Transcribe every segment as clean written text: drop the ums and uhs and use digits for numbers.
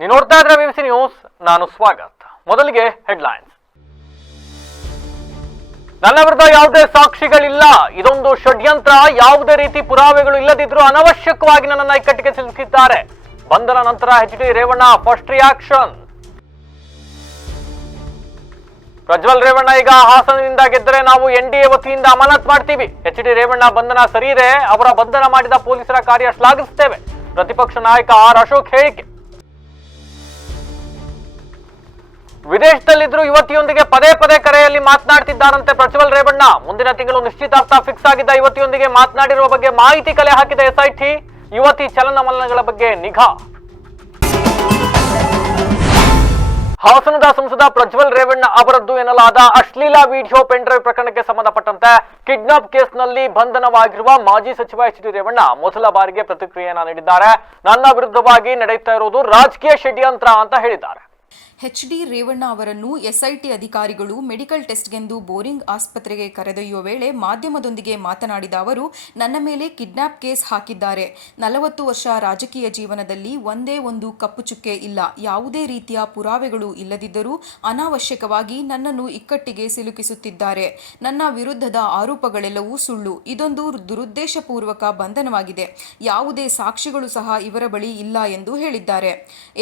ನೀವು ನೋಡ್ತಾ ಇದ್ರೆ ವಿವಿಸಿ ನ್ಯೂಸ್, ನಾನು ಸ್ವಾಗತ್. ಮೊದಲಿಗೆ ಹೆಡ್ಲೈನ್ಸ್. ನನ್ನ ವಿರುದ್ಧ ಯಾವುದೇ ಸಾಕ್ಷಿಗಳಿಲ್ಲ, ಇದೊಂದು ಷಡ್ಯಂತ್ರ, ಯಾವುದೇ ರೀತಿ ಪುರಾವೆಗಳು ಇಲ್ಲದಿದ್ರೂ ಅನವಶ್ಯಕವಾಗಿ ನನ್ನನ್ನು ಇಕ್ಕಟ್ಟಿಗೆ ಸಿಲುಕಿದ್ದಾರೆ. ಬಂಧನ ನಂತರ ಎಚ್.ಡಿ. Revanna first reaction. ಪ್ರಜ್ವಲ್ ರೇವಣ್ಣ ಈಗ ಹಾಸನದಿಂದ ಗೆದ್ದರೆ ನಾವು ಎನ್ಡಿಎ ವತಿಯಿಂದ ಅಮಾನತ್ ಮಾಡ್ತೀವಿ. ಎಚ್.ಡಿ. ರೇವಣ್ಣ ಬಂಧನ ಸರಿ ಇದೆ, ಅವರ ಬಂಧನ ಮಾಡಿದ ಪೊಲೀಸರ ಕಾರ್ಯ ಶ್ಲಾಘಿಸುತ್ತೇವೆ. ಪ್ರತಿಪಕ್ಷ ನಾಯಕ ಆರ್ ಅಶೋಕ್ ಹೇಳಿಕೆ. ವಿದೇಶದಲ್ಲಿದ್ದರೂ ಯುವತಿಯೊಂದಿಗೆ ಪದೇ ಪದೇ ಕರೆಯಲ್ಲಿ ಮಾತನಾಡ್ತಿದ್ದಾರಂತೆ ಪ್ರಜ್ವಲ್ ರೇವಣ್ಣ. ಮುಂದಿನ ತಿಂಗಳು ನಿಶ್ಚಿತಾರ್ಥ ಫಿಕ್ಸ್ ಆಗಿದ್ದ ಯುವತಿಯೊಂದಿಗೆ ಮಾತನಾಡಿರುವ ಬಗ್ಗೆ ಮಾಹಿತಿ ಕಲೆ ಹಾಕಿದ ಎಸ್ಐಟಿ. ಯುವತಿ ಚಲನವಲನಗಳ ಬಗ್ಗೆ ನಿಗಾ. ಹಾಸನದ ಸಂಸದ ಪ್ರಜ್ವಲ್ ರೇವಣ್ಣ ಅವರದ್ದು ಎನ್ನಲಾದ ಅಶ್ಲೀಲ ವಿಡಿಯೋ ಪೆನ್ಡ್ರೈವ್ ಪ್ರಕರಣಕ್ಕೆ ಸಂಬಂಧಪಟ್ಟಂತೆ ಕಿಡ್ನಾಪ್ ಕೇಸ್ನಲ್ಲಿ ಬಂಧನವಾಗಿರುವ ಮಾಜಿ ಸಚಿವ ಎಚ್.ಡಿ. ರೇವಣ್ಣ ಮೊದಲ ಬಾರಿಗೆ ಪ್ರತಿಕ್ರಿಯೆಯನ್ನು ನೀಡಿದ್ದಾರೆ. ನನ್ನ ವಿರುದ್ಧವಾಗಿ ನಡೆಯುತ್ತಾ ಇರುವುದು ರಾಜಕೀಯ ಷಡ್ಯಂತ್ರ ಅಂತ ಹೇಳಿದ್ದಾರೆ. ಎಚ್.ಡಿ. ರೇವಣ್ಣ ಅವರನ್ನು ಎಸ್ಐಟಿ ಅಧಿಕಾರಿಗಳು ಮೆಡಿಕಲ್ ಟೆಸ್ಟ್ಗೆಂದು ಬೋರಿಂಗ್ ಆಸ್ಪತ್ರೆಗೆ ಕರೆದೊಯ್ಯುವ ವೇಳೆ ಮಾಧ್ಯಮದೊಂದಿಗೆ ಮಾತನಾಡಿದ ಅವರು, ನನ್ನ ಮೇಲೆ ಕಿಡ್ನಾಪ್ ಕೇಸ್ ಹಾಕಿದ್ದಾರೆ. 40 ವರ್ಷ ರಾಜಕೀಯ ಜೀವನದಲ್ಲಿ ಒಂದೇ ಒಂದು ಕಪ್ಪು ಚುಕ್ಕೆ ಇಲ್ಲ. ಯಾವುದೇ ರೀತಿಯ ಪುರಾವೆಗಳು ಇಲ್ಲದಿದ್ದರೂ ಅನಾವಶ್ಯಕವಾಗಿ ನನ್ನನ್ನು ಇಕ್ಕಟ್ಟಿಗೆ ಸಿಲುಕಿಸುತ್ತಿದ್ದಾರೆ. ನನ್ನ ವಿರುದ್ಧದ ಆರೋಪಗಳೆಲ್ಲವೂ ಸುಳ್ಳು. ಇದೊಂದು ದುರುದ್ದೇಶಪೂರ್ವಕ ಬಂಧನವಾಗಿದೆ. ಯಾವುದೇ ಸಾಕ್ಷಿಗಳು ಸಹ ಇವರ ಬಳಿ ಇಲ್ಲ ಎಂದು ಹೇಳಿದ್ದಾರೆ.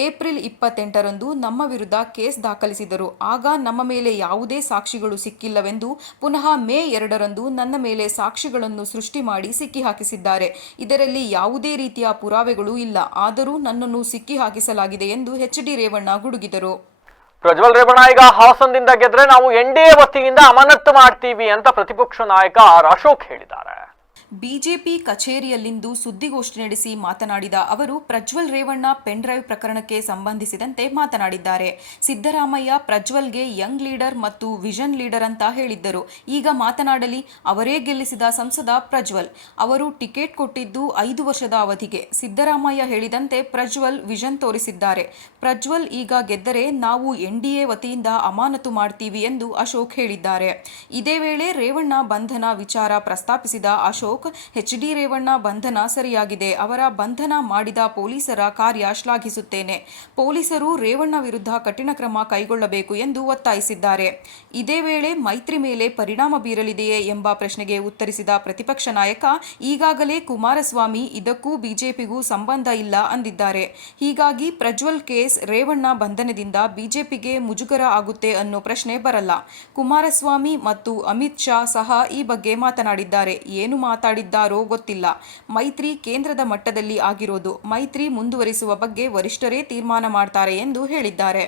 ಏಪ್ರಿಲ್ 28ರಂದು ನಮ್ಮ ವಿರುದ್ಧ ಕೇಸ್ ದಾಖಲಿಸಿದರು. ಆಗ ನಮ್ಮ ಮೇಲೆ ಯಾವುದೇ ಸಾಕ್ಷಿಗಳು ಸಿಕ್ಕಿಲ್ಲವೆಂದು ಪುನಃ ಮೇ 2ರಂದು ನನ್ನ ಮೇಲೆ ಸಾಕ್ಷಿಗಳನ್ನು ಸೃಷ್ಟಿ ಮಾಡಿ ಸಿಕ್ಕಿ ಹಾಕಿಸಿದ್ದಾರೆ. ಇದರಲ್ಲಿ ಯಾವುದೇ ರೀತಿಯ ಪುರಾವೆಗಳು ಇಲ್ಲ, ಆದರೂ ನನ್ನನ್ನು ಸಿಕ್ಕಿ ಹಾಕಿಸಲಾಗಿದೆ ಎಂದು ಎಚ್.ಡಿ. ರೇವಣ್ಣ ಗುಡುಗಿದರು. ಪ್ರಜ್ವಲ್ ರೇವಣ್ಣ ಈಗ ಹಾಸನದಿಂದ ಗೆದ್ರೆ ನಾವು ಎನ್ಡಿಎ ವತಿಯಿಂದ ಅಮಾನತ್ತು ಮಾಡ್ತೀವಿ ಅಂತ ಪ್ರತಿಪಕ್ಷ ನಾಯಕ ಆರ್ ಅಶೋಕ್ ಹೇಳಿದ್ದಾರೆ. ಬಿಜೆಪಿ ಕಚೇರಿಯಲ್ಲಿಂದು ಸುದ್ದಿಗೋಷ್ಠಿ ನಡೆಸಿ ಮಾತನಾಡಿದ ಅವರು, ಪ್ರಜ್ವಲ್ ರೇವಣ್ಣ ಪೆನ್ ಡ್ರೈವ್ ಪ್ರಕರಣಕ್ಕೆ ಸಂಬಂಧಿಸಿದಂತೆ ಮಾತನಾಡಿದ್ದಾರೆ. ಸಿದ್ದರಾಮಯ್ಯ ಪ್ರಜ್ವಲ್ಗೆ ಯಂಗ್ ಲೀಡರ್ ಮತ್ತು ವಿಷನ್ ಲೀಡರ್ ಅಂತ ಹೇಳಿದ್ದರು. ಈಗ ಮಾತನಾಡಲಿ. ಅವರೇ ಗೆಲ್ಲಿಸಿದ ಸಂಸದ ಪ್ರಜ್ವಲ್. ಅವರು ಟಿಕೆಟ್ ಕೊಟ್ಟಿದ್ದು 5 ವರ್ಷದ ಅವಧಿಗೆ. ಸಿದ್ದರಾಮಯ್ಯ ಹೇಳಿದಂತೆ ಪ್ರಜ್ವಲ್ ವಿಷನ್ ತೋರಿಸಿದ್ದಾರೆ. ಪ್ರಜ್ವಲ್ ಈಗ ಗೆದ್ದರೆ ನಾವು ಎನ್ಡಿಎ ವತಿಯಿಂದ ಅಮಾನತು ಮಾಡ್ತೀವಿ ಎಂದು ಅಶೋಕ್ ಹೇಳಿದ್ದಾರೆ. ಇದೇ ವೇಳೆ ರೇವಣ್ಣ ಬಂಧನ ವಿಚಾರ ಪ್ರಸ್ತಾಪಿಸಿದ ಅಶೋಕ್, ಎಚ್.ಡಿ. ರೇವಣ್ಣ ಬಂಧನ ಸರಿಯಾಗಿದೆ. ಅವರ ಬಂಧನ ಮಾಡಿದ ಪೊಲೀಸರ ಕಾರ್ಯ ಶ್ಲಾಘಿಸುತ್ತೇನೆ. ಪೊಲೀಸರು ರೇವಣ್ಣ ವಿರುದ್ಧ ಕಠಿಣ ಕ್ರಮ ಕೈಗೊಳ್ಳಬೇಕು ಎಂದು ಒತ್ತಾಯಿಸಿದ್ದಾರೆ. ಇದೇ ವೇಳೆ ಮೈತ್ರಿ ಮೇಲೆ ಪರಿಣಾಮ ಬೀರಲಿದೆಯೇ ಎಂಬ ಪ್ರಶ್ನೆಗೆ ಉತ್ತರಿಸಿದ ಪ್ರತಿಪಕ್ಷ ನಾಯಕ, ಈಗಾಗಲೇ ಕುಮಾರಸ್ವಾಮಿ ಇದಕ್ಕೂ ಬಿಜೆಪಿಗೂ ಸಂಬಂಧ ಇಲ್ಲ ಅಂದಿದ್ದಾರೆ. ಹೀಗಾಗಿ ಪ್ರಜ್ವಲ್ ಕೇಸ್, ರೇವಣ್ಣ ಬಂಧನದಿಂದ ಬಿಜೆಪಿಗೆ ಮುಜುಗರ ಆಗುತ್ತೆ ಅನ್ನೋ ಪ್ರಶ್ನೆ ಬರಲ್ಲ. ಕುಮಾರಸ್ವಾಮಿ ಮತ್ತು ಅಮಿತ್ ಶಾ ಸಹ ಈ ಬಗ್ಗೆ ಮಾತನಾಡಿದ್ದಾರೆ. ಏನು ಮಾತಾಡಿದ್ದಾರೋ ಗೊತ್ತಿಲ್ಲ. ಮೈತ್ರಿ ಕೇಂದ್ರದ ಮಟ್ಟದಲ್ಲಿ ಆಗಿರೋದು. ಮೈತ್ರಿ ಮುಂದುವರಿಸುವ ಬಗ್ಗೆ ವರಿಷ್ಠರೇ ತೀರ್ಮಾನ ಮಾಡ್ತಾರೆ ಎಂದು ಹೇಳಿದ್ದಾರೆ.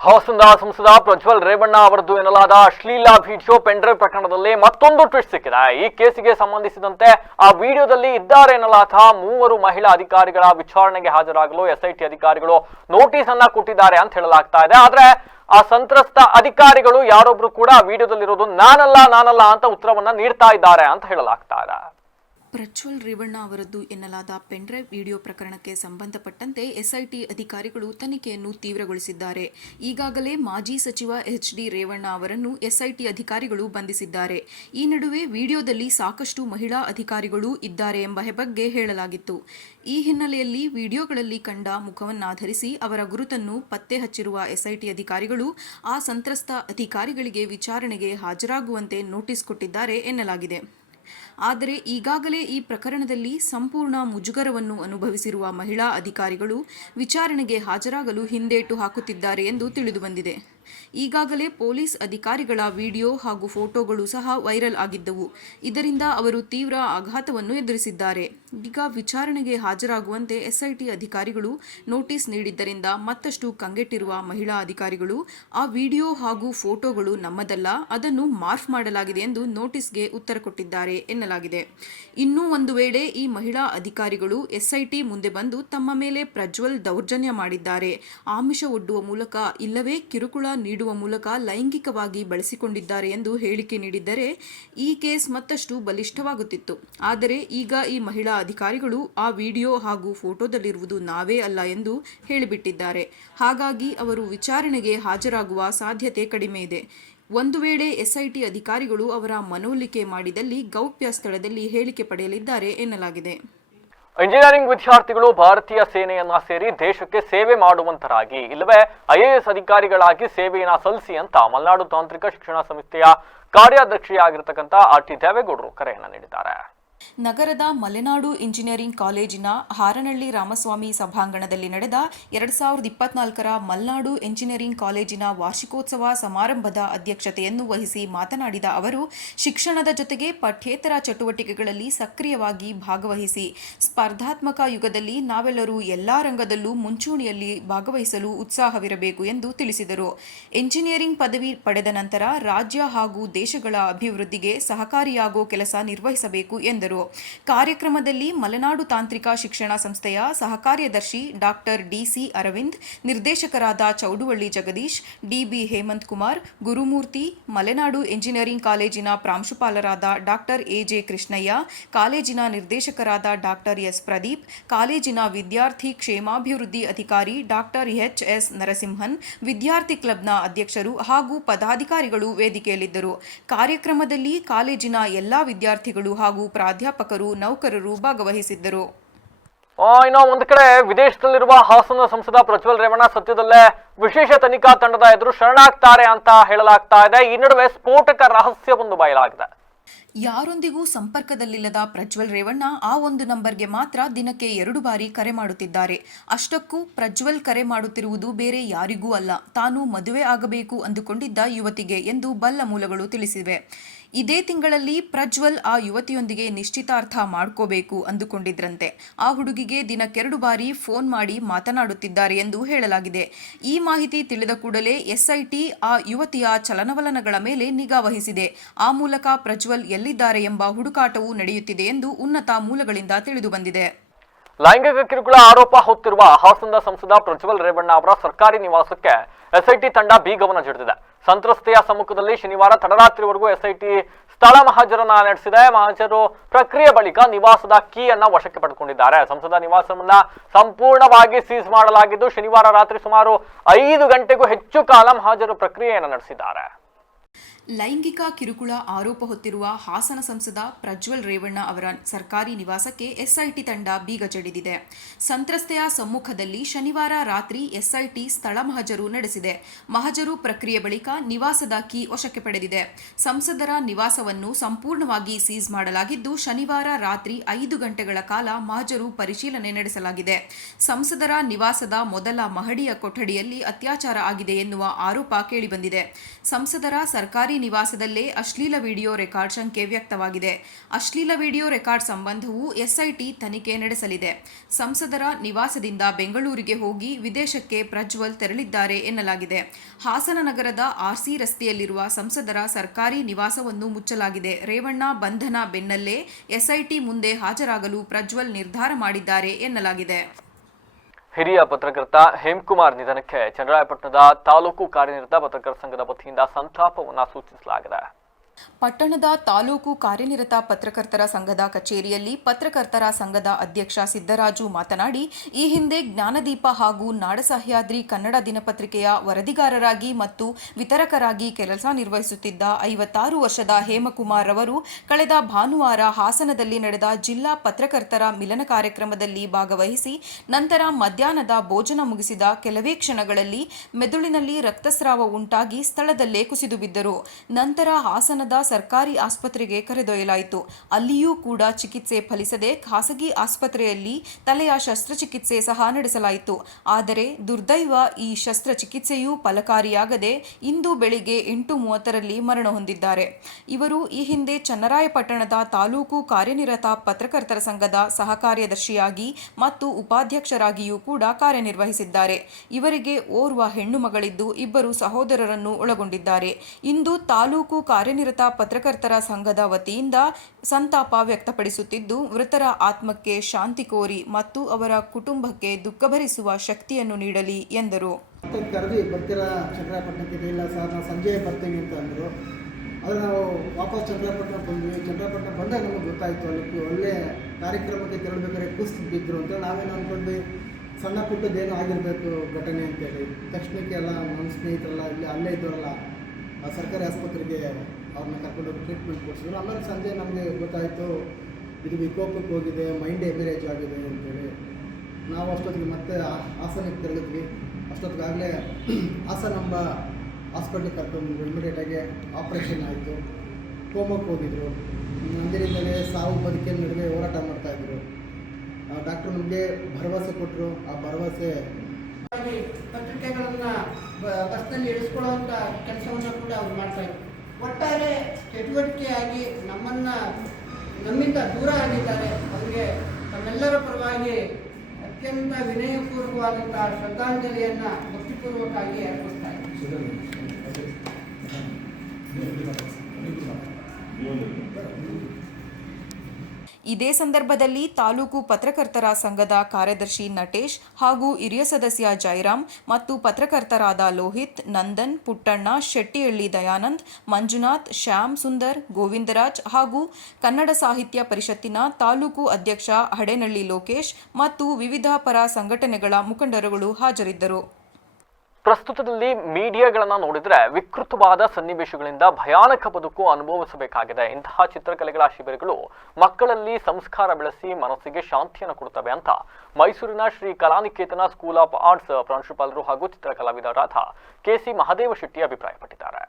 ಹಾಸನದ ಸಂಸದ ಪ್ರಜ್ವಲ್ ರೇವಣ್ಣ ಅವರದ್ದು ಎನ್ನಲಾದ ಅಶ್ಲೀಲ ವಿಡಿಯೋ ಪೆನ್ಡ್ರೈವ್ ಪ್ರಕರಣದಲ್ಲಿ ಮತ್ತೊಂದು ಟ್ವಿಸ್ಟ್ ಸಿಕ್ಕಿದೆ. ಈ ಕೇಸಿಗೆ ಸಂಬಂಧಿಸಿದಂತೆ ಆ ವಿಡಿಯೋದಲ್ಲಿ ಇದ್ದಾರೆ ಎನ್ನಲಾದ 3 ಮಹಿಳಾ ಅಧಿಕಾರಿಗಳ ವಿಚಾರಣೆಗೆ ಹಾಜರಾಗಲು ಎಸ್ಐಟಿ ಅಧಿಕಾರಿಗಳು ನೋಟಿಸ್ ಅನ್ನ ಕೊಟ್ಟಿದ್ದಾರೆ ಅಂತ ಹೇಳಲಾಗ್ತಾ ಇದೆ. ಆದ್ರೆ ಆ ಸಂತ್ರಸ್ತ ಅಧಿಕಾರಿಗಳು ಯಾರೊಬ್ರು ಕೂಡ ವಿಡಿಯೋದಲ್ಲಿರೋದು ನಾನಲ್ಲ ಅಂತ ಉತ್ತರವನ್ನ ನೀಡ್ತಾ ಇದ್ದಾರೆ ಅಂತ ಹೇಳಲಾಗ್ತಾ ಇದೆ. ಪ್ರಜ್ವಲ್ ರೇವಣ್ಣ ಅವರದ್ದು ಎನ್ನಲಾದ ಪೆನ್ಡ್ರೈವ್ ವಿಡಿಯೋ ಪ್ರಕರಣಕ್ಕೆ ಸಂಬಂಧಪಟ್ಟಂತೆ ಎಸ್ಐಟಿ ಅಧಿಕಾರಿಗಳು ತನಿಖೆಯನ್ನು ತೀವ್ರಗೊಳಿಸಿದ್ದಾರೆ. ಈಗಾಗಲೇ ಮಾಜಿ ಸಚಿವ ಎಚ್.ಡಿ. ರೇವಣ್ಣ ಅವರನ್ನು ಎಸ್ಐಟಿ ಅಧಿಕಾರಿಗಳು ಬಂಧಿಸಿದ್ದಾರೆ. ಈ ನಡುವೆ ವಿಡಿಯೋದಲ್ಲಿ ಸಾಕಷ್ಟು ಮಹಿಳಾ ಅಧಿಕಾರಿಗಳು ಇದ್ದಾರೆ ಎಂಬ ಬಗ್ಗೆ ಹೇಳಲಾಗಿತ್ತು. ಈ ಹಿನ್ನೆಲೆಯಲ್ಲಿ ವಿಡಿಯೋಗಳಲ್ಲಿ ಕಂಡ ಮುಖವನ್ನಾಧರಿಸಿ ಅವರ ಗುರುತನ್ನು ಪತ್ತೆ ಹಚ್ಚಿರುವ ಎಸ್ಐಟಿ ಅಧಿಕಾರಿಗಳು ಆ ಸಂತ್ರಸ್ತ ಅಧಿಕಾರಿಗಳಿಗೆ ವಿಚಾರಣೆಗೆ ಹಾಜರಾಗುವಂತೆ ನೋಟಿಸ್ ಕೊಟ್ಟಿದ್ದಾರೆ ಎನ್ನಲಾಗಿದೆ. ಆದರೆ ಈಗಾಗಲೇ ಈ ಪ್ರಕರಣದಲ್ಲಿ ಸಂಪೂರ್ಣ ಮುಜುಗರವನ್ನು ಅನುಭವಿಸಿರುವ ಮಹಿಳಾ ಅಧಿಕಾರಿಗಳು ವಿಚಾರಣೆಗೆ ಹಾಜರಾಗಲು ಹಿಂದೇಟು ಹಾಕುತ್ತಿದ್ದಾರೆ ಎಂದು ತಿಳಿದುಬಂದಿದೆ. ಈಗಾಗಲೇ ಪೊಲೀಸ್ ಅಧಿಕಾರಿಗಳ ವಿಡಿಯೋ ಹಾಗೂ ಫೋಟೋಗಳು ಸಹ ವೈರಲ್ ಆಗಿದ್ದವು. ಇದರಿಂದ ಅವರು ತೀವ್ರ ಆಘಾತವನ್ನು ಎದುರಿಸಿದ್ದಾರೆ. ಈಗ ವಿಚಾರಣೆಗೆ ಹಾಜರಾಗುವಂತೆ ಎಸ್ಐಟಿ ಅಧಿಕಾರಿಗಳು ನೋಟಿಸ್ ನೀಡಿದ್ದರಿಂದ ಮತ್ತಷ್ಟು ಕಂಗೆಟ್ಟಿರುವ ಮಹಿಳಾ ಅಧಿಕಾರಿಗಳು, ಆ ವಿಡಿಯೋ ಹಾಗೂ ಫೋಟೋಗಳು ನಮ್ಮದಲ್ಲ, ಅದನ್ನು ಮಾರ್ಫ್ ಮಾಡಲಾಗಿದೆ ಎಂದು ನೋಟಿಸ್ಗೆ ಉತ್ತರ ಕೊಟ್ಟಿದ್ದಾರೆ ಎನ್ನಲಾಗಿದೆ. ಇನ್ನೂ ಒಂದು ವೇಳೆ ಈ ಮಹಿಳಾ ಅಧಿಕಾರಿಗಳು ಎಸ್ಐಟಿ ಮುಂದೆ ಬಂದು ತಮ್ಮ ಮೇಲೆ ಪ್ರಜ್ವಲ್ ದೌರ್ಜನ್ಯ ಮಾಡಿದ್ದಾರೆ, ಆಮಿಷ ಒಡ್ಡುವ ಮೂಲಕ ಇಲ್ಲವೇ ಕಿರುಕುಳ ನೀಡುವ ಮೂಲಕ ಲೈಂಗಿಕವಾಗಿ ಬಳಸಿಕೊಂಡಿದ್ದಾರೆ ಎಂದು ಹೇಳಿಕೆ ನೀಡಿದ್ದರೆ ಈ ಕೇಸ್ ಮತ್ತಷ್ಟು ಬಲಿಷ್ಠವಾಗುತ್ತಿತ್ತು. ಆದರೆ ಈಗ ಈ ಮಹಿಳಾ ಅಧಿಕಾರಿಗಳು ಆ ವಿಡಿಯೋ ಹಾಗೂ ಫೋಟೋದಲ್ಲಿರುವುದು ನಾವೇ ಅಲ್ಲ ಎಂದು ಹೇಳಿಬಿಟ್ಟಿದ್ದಾರೆ. ಹಾಗಾಗಿ ಅವರು ವಿಚಾರಣೆಗೆ ಹಾಜರಾಗುವ ಸಾಧ್ಯತೆ ಕಡಿಮೆ ಇದೆ. ಒಂದು ವೇಳೆ ಎಸ್ಐಟಿ ಅಧಿಕಾರಿಗಳು ಅವರ ಮನವೊಲಿಕೆ ಮಾಡಿದಲ್ಲಿ ಗೌಪ್ಯ ಸ್ಥಳದಲ್ಲಿ ಹೇಳಿಕೆ ಪಡೆಯಲಿದ್ದಾರೆ ಎನ್ನಲಾಗಿದೆ. ಇಂಜಿನಿಯರಿಂಗ್ ವಿದ್ಯಾರ್ಥಿಗಳು ಭಾರತೀಯ ಸೇನೆಯನ್ನ ಸೇರಿ ದೇಶಕ್ಕೆ ಸೇವೆ ಮಾಡುವಂತರಾಗಿ ಇಲ್ಲವೇ IAS ಅಧಿಕಾರಿಗಳಾಗಿ ಸೇವೆಯನ್ನ ಸಲ್ಲಿಸಿ ಅಂತ ಮಲೆನಾಡು ತಾಂತ್ರಿಕ ಶಿಕ್ಷಣ ಸಂಸ್ಥೆಯ ಕಾರ್ಯಾಧ್ಯಕ್ಷಿಯಾಗಿರ್ತಕ್ಕಂಥ RT ದೇವೇಗೌಡರು ಕರೆಯನ್ನ ನೀಡಿದ್ದಾರೆ. ನಗರದ ಮಲೆನಾಡು ಇಂಜಿನಿಯರಿಂಗ್ ಕಾಲೇಜಿನ ಹಾರನಹಳ್ಳಿ ರಾಮಸ್ವಾಮಿ ಸಭಾಂಗಣದಲ್ಲಿ ನಡೆದ 2024ರ ಮಲೆನಾಡು ಇಂಜಿನಿಯರಿಂಗ್ ಕಾಲೇಜಿನ ವಾರ್ಷಿಕೋತ್ಸವ ಸಮಾರಂಭದ ಅಧ್ಯಕ್ಷತೆಯನ್ನು ವಹಿಸಿ ಮಾತನಾಡಿದ ಅವರು, ಶಿಕ್ಷಣದ ಜೊತೆಗೆ ಪಠ್ಯೇತರ ಚಟುವಟಿಕೆಗಳಲ್ಲಿ ಸಕ್ರಿಯವಾಗಿ ಭಾಗವಹಿಸಿ ಸ್ಪರ್ಧಾತ್ಮಕ ಯುಗದಲ್ಲಿ ನಾವೆಲ್ಲರೂ ಎಲ್ಲಾ ರಂಗದಲ್ಲೂ ಮುಂಚೂಣಿಯಲ್ಲಿ ಭಾಗವಹಿಸಲು ಉತ್ಸಾಹವಿರಬೇಕು ಎಂದು ತಿಳಿಸಿದರು. ಇಂಜಿನಿಯರಿಂಗ್ ಪದವಿ ಪಡೆದ ನಂತರ ರಾಜ್ಯ ಹಾಗೂ ದೇಶಗಳ ಅಭಿವೃದ್ಧಿಗೆ ಸಹಕಾರಿಯಾಗೋ ಕೆಲಸ ನಿರ್ವಹಿಸಬೇಕು ಎಂದರು. ಕಾರ್ಯಕ್ರಮದಲ್ಲಿ ಮಲೆನಾಡು ತಾಂತ್ರಿಕ ಶಿಕ್ಷಣ ಸಂಸ್ಥೆಯ ಸಹಕಾರ್ಯದರ್ಶಿ ಡಾಕ್ಟರ್ DC ಅರವಿಂದ್, ನಿರ್ದೇಶಕರಾದ ಚೌಡುವಳ್ಳಿ ಜಗದೀಶ್, DB ಹೇಮಂತ್ ಕುಮಾರ್, ಗುರುಮೂರ್ತಿ, ಮಲೆನಾಡು ಇಂಜಿನಿಯರಿಂಗ್ ಕಾಲೇಜಿನ ಪ್ರಾಂಶುಪಾಲರಾದ ಡಾಕ್ಟರ್ AJ ಕೃಷ್ಣಯ್ಯ, ಕಾಲೇಜಿನ ನಿರ್ದೇಶಕರಾದ ಡಾಕ್ಟರ್ S ಪ್ರದೀಪ್, ಕಾಲೇಜಿನ ವಿದ್ಯಾರ್ಥಿ ಕ್ಷೇಮಾಭಿವೃದ್ಧಿ ಅಧಿಕಾರಿ ಡಾಕ್ಟರ್ HS ನರಸಿಂಹನ್, ವಿದ್ಯಾರ್ಥಿ ಕ್ಲಬ್ನ ಅಧ್ಯಕ್ಷರು ಹಾಗೂ ಪದಾಧಿಕಾರಿಗಳು ವೇದಿಕೆಯಲ್ಲಿದ್ದರು. ಕಾರ್ಯಕ್ರಮದಲ್ಲಿ ಕಾಲೇಜಿನ ಎಲ್ಲಾ ವಿದ್ಯಾರ್ಥಿಗಳು ಹಾಗೂ ಪ್ರಾಧ್ಯಾಪಕರು, ನೌಕರರು ಭಾಗವಹಿಸಿದ್ದರು. ಇನ್ನು ಒಂದು ಕಡೆ ವಿದೇಶದಲ್ಲಿರುವ ಹಾಸನ ಸಂಸದ ಪ್ರಜ್ವಲ್ ರೇವಣ್ಣ ಸದ್ಯದಲ್ಲೇ ವಿಶೇಷ ತನಿಖಾ ತಂಡದ ಎದುರು ಶರಣಾಗ್ತಾರೆ ಅಂತ ಹೇಳಲಾಗ್ತಾ ಇದೆ. ಈ ನಡುವೆ ಸ್ಫೋಟಕ ರಹಸ್ಯವೊಂದು ಬಯಲಾಗಿದೆ. ಯಾರೊಂದಿಗೂ ಸಂಪರ್ಕದಲ್ಲಿಲ್ಲದ ಪ್ರಜ್ವಲ್ ರೇವಣ್ಣ ಆ ಒಂದು ನಂಬರ್ಗೆ ಮಾತ್ರ ದಿನಕ್ಕೆ 2 ಬಾರಿ ಕರೆ ಮಾಡುತ್ತಿದ್ದಾರೆ. ಅಷ್ಟಕ್ಕೂ ಪ್ರಜ್ವಲ್ ಕರೆ ಮಾಡುತ್ತಿರುವುದು ಬೇರೆ ಯಾರಿಗೂ ಅಲ್ಲ, ತಾನು ಮದುವೆ ಆಗಬೇಕು ಅಂದುಕೊಂಡಿದ್ದ ಯುವತಿಗೆ ಎಂದು ಬಲ್ಲ ಮೂಲಗಳು ತಿಳಿಸಿವೆ. ಇದೇ ತಿಂಗಳಲ್ಲಿ ಪ್ರಜ್ವಲ್ ಆ ಯುವತಿಯೊಂದಿಗೆ ನಿಶ್ಚಿತಾರ್ಥ ಮಾಡ್ಕೋಬೇಕು ಅಂದುಕೊಂಡಿದ್ರಂತೆ. ಆ ಹುಡುಗಿಗೆ ದಿನಕ್ಕೆ 2 ಬಾರಿ ಫೋನ್ ಮಾಡಿ ಮಾತನಾಡುತ್ತಿದ್ದಾರೆ ಎಂದು ಹೇಳಲಾಗಿದೆ. ಈ ಮಾಹಿತಿ ತಿಳಿದ ಕೂಡಲೇ SIT ಆ ಯುವತಿಯ ಚಲನವಲನಗಳ ಮೇಲೆ ನಿಗಾ ವಹಿಸಿದೆ. ಆ ಮೂಲಕ ಪ್ರಜ್ವಲ್ ಎಲ್ಲಿದ್ದಾರೆ ಎಂಬ ಹುಡುಕಾಟವೂ ನಡೆಯುತ್ತಿದೆ ಎಂದು ಉನ್ನತ ಮೂಲಗಳಿಂದ ತಿಳಿದುಬಂದಿದೆ. ಲೈಂಗಿಕ ಕಿರುಕುಳ ಆರೋಪ ಹೊತ್ತಿರುವ ಹಾಸನದ ಸಂಸದ ಪ್ರಜ್ವಲ್ ರೇವಣ್ಣ ಅವರ ಸರ್ಕಾರಿ ನಿವಾಸಕ್ಕೆ SIT ತಂಡ ಬೀಗವನ್ನು ಜಡಿದಿದೆ. ಸಂತ್ರಸ್ತೆಯ ಸಮ್ಮುಖದಲ್ಲಿ ಶನಿವಾರ ತಡರಾತ್ರಿವರೆಗೂ SIT ಸ್ಥಳ ಮಹಾಜರನ್ನ ನಡೆಸಿದೆ. ಮಹಾಜರು ಪ್ರಕ್ರಿಯೆ ಬಳಿಕ ನಿವಾಸದ ಕೀಯನ್ನ ವಶಕ್ಕೆ ಪಡೆದುಕೊಂಡಿದ್ದಾರೆ. ಸಂಸದ ನಿವಾಸವನ್ನ ಸಂಪೂರ್ಣವಾಗಿ ಸೀಸ್ ಮಾಡಲಾಗಿದ್ದು, ಶನಿವಾರ ರಾತ್ರಿ ಸುಮಾರು 5 ಗಂಟೆಗೂ ಹೆಚ್ಚು ಕಾಲ ಮಹಾಜರು ಪ್ರಕ್ರಿಯೆಯನ್ನು ನಡೆಸಿದ್ದಾರೆ. ಲೈಂಗಿಕ ಕಿರುಕುಳ ಆರೋಪ ಹೊತ್ತಿರುವ ಹಾಸನ ಸಂಸದ ಪ್ರಜ್ವಲ್ ರೇವಣ್ಣ ಅವರ ಸರ್ಕಾರಿ ನಿವಾಸಕ್ಕೆ SIT ತಂಡ ಬೀಗ ಜಡಿದಿದೆ. ಸಂತ್ರಸ್ತೆಯ ಸಮ್ಮುಖದಲ್ಲಿ ಶನಿವಾರ ರಾತ್ರಿ SIT ಸ್ಥಳ ಮಹಜರು ನಡೆಸಿದೆ. ಮಹಜರು ಪ್ರಕ್ರಿಯೆ ಬಳಿಕ ನಿವಾಸದ ಕೀ ವಶಕ್ಕೆ ಪಡೆದಿದೆ. ಸಂಸದರ ನಿವಾಸವನ್ನು ಸಂಪೂರ್ಣವಾಗಿ ಸೀಸ್ ಮಾಡಲಾಗಿದ್ದು, ಶನಿವಾರ ರಾತ್ರಿ 5 ಗಂಟೆಗಳ ಕಾಲ ಮಹಜರು ಪರಿಶೀಲನೆ ನಡೆಸಲಾಗಿದೆ. ಸಂಸದರ ನಿವಾಸದ ಮೊದಲ ಮಹಡಿಯ ಕೊಠಡಿಯಲ್ಲಿ ಅತ್ಯಾಚಾರ ಆಗಿದೆ ಎನ್ನುವ ಆರೋಪ ಕೇಳಿಬಂದಿದೆ. ಸಂಸದರ ಸರ್ಕಾರಿ ನಿವಾಸದಲ್ಲೇ ಅಶ್ಲೀಲ ವಿಡಿಯೋ ರೆಕಾರ್ಡ್ ಶಂಕೆ ವ್ಯಕ್ತವಾಗಿದೆ. ಅಶ್ಲೀಲ ವಿಡಿಯೋ ರೆಕಾರ್ಡ್ ಸಂಬಂಧವೂ SIT ತನಿಖೆ ನಡೆಸಲಿದೆ. ಸಂಸದರ ನಿವಾಸದಿಂದ ಬೆಂಗಳೂರಿಗೆ ಹೋಗಿ ವಿದೇಶಕ್ಕೆ ಪ್ರಜ್ವಲ್ ತೆರಳಿದ್ದಾರೆ ಎನ್ನಲಾಗಿದೆ. ಹಾಸನ ನಗರದ RC ರಸ್ತೆಯಲ್ಲಿರುವ ಸಂಸದರ ಸರ್ಕಾರಿ ನಿವಾಸವನ್ನು ಮುಚ್ಚಲಾಗಿದೆ. ರೇವಣ್ಣ ಬಂಧನ ಬೆನ್ನಲ್ಲೇ SIT ಮುಂದೆ ಹಾಜರಾಗಲು ಪ್ರಜ್ವಲ್ ನಿರ್ಧಾರ ಮಾಡಿದ್ದಾರೆ ಎನ್ನಲಾಗಿದೆ. ಹಿರಿಯ ಪತ್ರಕರ್ತ ಹೇಮಕುಮಾರ್ ನಿಧನಕ್ಕೆ ಚನ್ನರಾಯಪಟ್ಟಣದ ತಾಲೂಕು ಕಾರ್ಯನಿರತ ಪತ್ರಕರ್ತರ ಸಂಘದ ವತಿಯಿಂದ ಸಂತಾಪವನ್ನು ಸೂಚಿಸಲಾಗಿದೆ. ಪಟ್ಟಣದ ತಾಲೂಕು ಕಾರ್ಯನಿರತ ಪತ್ರಕರ್ತರ ಸಂಘದ ಕಚೇರಿಯಲ್ಲಿ ಪತ್ರಕರ್ತರ ಸಂಘದ ಅಧ್ಯಕ್ಷ ಸಿದ್ದರಾಜು ಮಾತನಾಡಿ, ಈ ಹಿಂದೆ ಜ್ಞಾನದೀಪ ಹಾಗೂ ನಾಡಸಹ್ಯಾದ್ರಿ ಕನ್ನಡ ದಿನಪತ್ರಿಕೆಯ ವರದಿಗಾರರಾಗಿ ಮತ್ತು ವಿತರಕರಾಗಿ ಕೆಲಸ ನಿರ್ವಹಿಸುತ್ತಿದ್ದ 56 ವರ್ಷದ ಹೇಮಕುಮಾರ್ ಅವರು ಕಳೆದ ಭಾನುವಾರ ಹಾಸನದಲ್ಲಿ ನಡೆದ ಜಿಲ್ಲಾ ಪತ್ರಕರ್ತರ ಮಿಲನ ಕಾರ್ಯಕ್ರಮದಲ್ಲಿ ಭಾಗವಹಿಸಿ ನಂತರ ಮಧ್ಯಾಹ್ನದ ಭೋಜನ ಮುಗಿಸಿದ ಕೆಲವೇ ಕ್ಷಣಗಳಲ್ಲಿ ಮೆದುಳಿನಲ್ಲಿ ರಕ್ತಸ್ರಾವ ಉಂಟಾಗಿ ಸ್ಥಳದಲ್ಲೇ ಕುಸಿದು ಬಿದ್ದರು. ನಂತರ ಹಾಸನದ ಸರ್ಕಾರಿ ಆಸ್ಪತ್ರೆಗೆ ಕರೆದೊಯ್ಯಲಾಯಿತು. ಅಲ್ಲಿಯೂ ಕೂಡ ಚಿಕಿತ್ಸೆ ಫಲಿಸದೆ ಖಾಸಗಿ ಆಸ್ಪತ್ರೆಯಲ್ಲಿ ತಲೆಯ ಶಸ್ತ್ರಚಿಕಿತ್ಸೆ ಸಹ ನಡೆಸಲಾಯಿತು. ಆದರೆ ದುರ್ದೈವ, ಈ ಶಸ್ತ್ರಚಿಕಿತ್ಸೆಯೂ ಫಲಕಾರಿಯಾಗದೆ ಇಂದು ಬೆಳಿಗ್ಗೆ 8:30ರಲ್ಲಿ ಮರಣ ಹೊಂದಿದ್ದಾರೆ. ಇವರು ಈ ಹಿಂದೆ ಚನ್ನರಾಯಪಟ್ಟಣದ ತಾಲೂಕು ಕಾರ್ಯನಿರತ ಪತ್ರಕರ್ತರ ಸಂಘದ ಸಹ ಕಾರ್ಯದರ್ಶಿಯಾಗಿ ಮತ್ತು ಉಪಾಧ್ಯಕ್ಷರಾಗಿಯೂ ಕೂಡ ಕಾರ್ಯನಿರ್ವಹಿಸಿದ್ದಾರೆ. ಇವರಿಗೆ ಓರ್ವ ಹೆಣ್ಣು ಮಗಳಿದ್ದು 2 ಸಹೋದರರನ್ನು ಒಳಗೊಂಡಿದ್ದಾರೆ. ಇಂದು ತಾಲೂಕು ಕಾರ್ಯನಿರತ ಪತ್ರಕರ್ತರ ಸಂಘದ ವತಿಯಿಂದ ಸಂತಾಪ ವ್ಯಕ್ತಪಡಿಸುತ್ತಿದ್ದು, ಮೃತರ ಆತ್ಮಕ್ಕೆ ಶಾಂತಿ ಕೋರಿ ಮತ್ತು ಅವರ ಕುಟುಂಬಕ್ಕೆ ದುಃಖ ಭರಿಸುವ ಶಕ್ತಿಯನ್ನು ನೀಡಲಿ ಎಂದರು. ಕರೆದಿ ಬರ್ತೀರಾ ಚನ್ನರಾಯಪಟ್ಟಣಕ್ಕೆ? ಇಲ್ಲ ಸರ್, ನಾವು ಸಂಜೆ ಬರ್ತೀವಿ ಅಂತ ಅಂದರು. ಆದರೆ ನಾವು ವಾಪಸ್ ಚನ್ನರಾಯಪಟ್ಟಣ ಬಂದ್ವಿ. ಚನ್ನರಾಯಪಟ್ಟಣ ಬಂದಾಗ ನಮಗೆ ಗೊತ್ತಾಯಿತು ಅಲ್ಲಿ ಒಳ್ಳೆ ಕಾರ್ಯಕ್ರಮಕ್ಕೆ ತೆರಳಬೇಕಾದ್ರೆ ಕುಸ್ತು ಬಿದ್ದರು ಅಂತ. ನಾವೇನು ಅಂದ್ಕೊಂಡ್ವಿ, ಸಣ್ಣ ಪುಟ್ಟದ್ದೇನೋ ಆಗಿರಬೇಕು ಘಟನೆ ಅಂತೇಳಿ. ತಕ್ಷಣಕ್ಕೆ ಎಲ್ಲ ನಮ್ಮ ಸ್ನೇಹಿತರೆಲ್ಲ ಇಲ್ಲಿ ಅಲ್ಲೇ ಇದ್ದವರಲ್ಲ ಸರ್ಕಾರಿ ಆಸ್ಪತ್ರೆಗೆ ಅವ್ರನ್ನ ಕರ್ಕೊಂಡೋಗಿ ಟ್ರೀಟ್ಮೆಂಟ್ ಕೊಡಿಸಿದ್ರು. ಆಮೇಲೆ ಸಂಜೆ ನಮಗೆ ಗೊತ್ತಾಯಿತು ಇದು ವಿಕೋಪಕ್ಕೆ ಹೋಗಿದೆ, ಮೈಂಡ್ ಎಮರೇಜ್ ಆಗಿದೆ ಅಂತೇಳಿ ನಾವು ಅಷ್ಟೊತ್ತಿಗೆ ಮತ್ತೆ ಹಾಸನಕ್ಕೆ ತೆರಳಿದ್ವಿ. ಅಷ್ಟೊತ್ತಿಗಾಗಲೇ ಹಾಸನಾಂಬ ಹಾಸ್ಪಿಟ್ಲಿಗೆ ಕರ್ಕೊಂಡು ಇಮಿಡಿಯೇಟಾಗಿ ಆಪ್ರೇಷನ್ ಆಯಿತು. ಕೋಮಕ್ಕೆ ಹೋಗಿದ್ರು. ಅಂದಿನಿಂದಲೇ ಸಾವು ಬದುಕಿನ ನಡುವೆ ಹೋರಾಟ ಮಾಡ್ತಾಯಿದ್ರು. ಡಾಕ್ಟ್ರು ನಮಗೆ ಭರವಸೆ ಕೊಟ್ಟರು. ಆ ಭರವಸೆ ಪತ್ರಿಕೆಗಳನ್ನು ಬಸ್ನಲ್ಲಿ ಇಳಿಸ್ಕೊಳ್ಳೋವಂಥ ಕೆಲಸವನ್ನು ಕೂಡ ಅವ್ರು ಮಾಡ್ತಾಯಿದ್ರು. ಒಟ್ಟಾರೆ ಚಟುವಟಿಕೆಯಾಗಿ ನಮ್ಮಿಂದ ದೂರ ಆಗಿದ್ದಾರೆ. ಅವರಿಗೆ ತಮ್ಮೆಲ್ಲರ ಪರವಾಗಿ ಅತ್ಯಂತ ವಿನಯಪೂರ್ವಕವಾದಂಥ ಶ್ರದ್ಧಾಂಜಲಿಯನ್ನು ಭಕ್ತಿಪೂರ್ವಕವಾಗಿ ಅರ್ಪಿಸ್ತಾ ಇದ್ದಾರೆ. ಇದೇ ಸಂದರ್ಭದಲ್ಲಿ ತಾಲೂಕು ಪತ್ರಕರ್ತರ ಸಂಘದ ಕಾರ್ಯದರ್ಶಿ ನಟೇಶ್ ಹಾಗೂ ಹಿರಿಯ ಸದಸ್ಯ ಜಯರಾಮ್ ಮತ್ತು ಪತ್ರಕರ್ತರಾದ ಲೋಹಿತ್, ನಂದನ್, ಪುಟ್ಟಣ್ಣ, ಶೆಟ್ಟಿಹಳ್ಳಿ ದಯಾನಂದ್, ಮಂಜುನಾಥ್, ಶ್ಯಾಮ್ ಸುಂದರ್, ಗೋವಿಂದರಾಜ್ ಹಾಗೂ ಕನ್ನಡ ಸಾಹಿತ್ಯ ಪರಿಷತ್ತಿನ ತಾಲೂಕು ಅಧ್ಯಕ್ಷ ಹಡೇನಳ್ಳಿ ಲೋಕೇಶ್ ಮತ್ತು ವಿವಿಧ ಪರ ಸಂಘಟನೆಗಳ ಮುಖಂಡರುಗಳು ಹಾಜರಿದ್ದರು. ಪ್ರಸ್ತುತದಲ್ಲಿ ಮೀಡಿಯಾಗಳನ್ನ ನೋಡಿದ್ರೆ ವಿಕೃತವಾದ ಸನ್ನಿವೇಶಗಳಿಂದ ಭಯಾನಕ ಬದುಕು ಅನುಭವಿಸಬೇಕಾಗಿದೆ. ಇಂತಹ ಚಿತ್ರಕಲೆಗಳ ಶಿಬಿರಗಳು ಮಕ್ಕಳಲ್ಲಿ ಸಂಸ್ಕಾರ ಬೆಳೆಸಿ ಮನಸ್ಸಿಗೆ ಶಾಂತಿಯನ್ನು ಕೊಡುತ್ತವೆ ಅಂತ ಮೈಸೂರಿನ Shri Kalaniketana school of arts ಪ್ರಾಂಶುಪಾಲರು ಹಾಗೂ ಚಿತ್ರಕಲಾವಿದರಾದ ಕೆಸಿ ಮಹದೇವ ಶೆಟ್ಟಿ ಅಭಿಪ್ರಾಯಪಟ್ಟಿದ್ದಾರೆ.